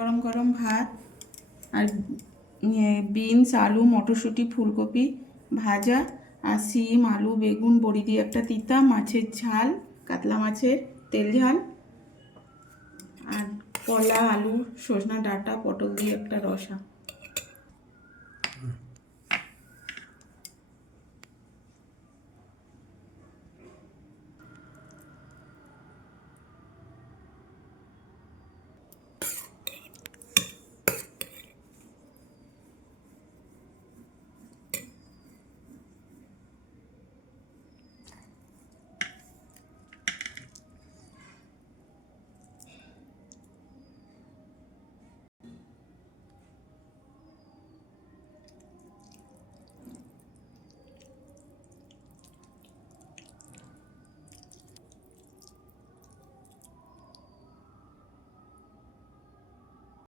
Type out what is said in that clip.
গরম গরম ভাত আর বিনস আলু মটরশুঁটি ফুলকপি ভাজা আর শিম আলু বেগুন বড়ি দিয়ে একটা তিতা মাছের ঝাল কাতলা মাছের তেল ঝাল আর কলা আলু সজনা ডাঁটা পটল দিয়ে একটা রসা।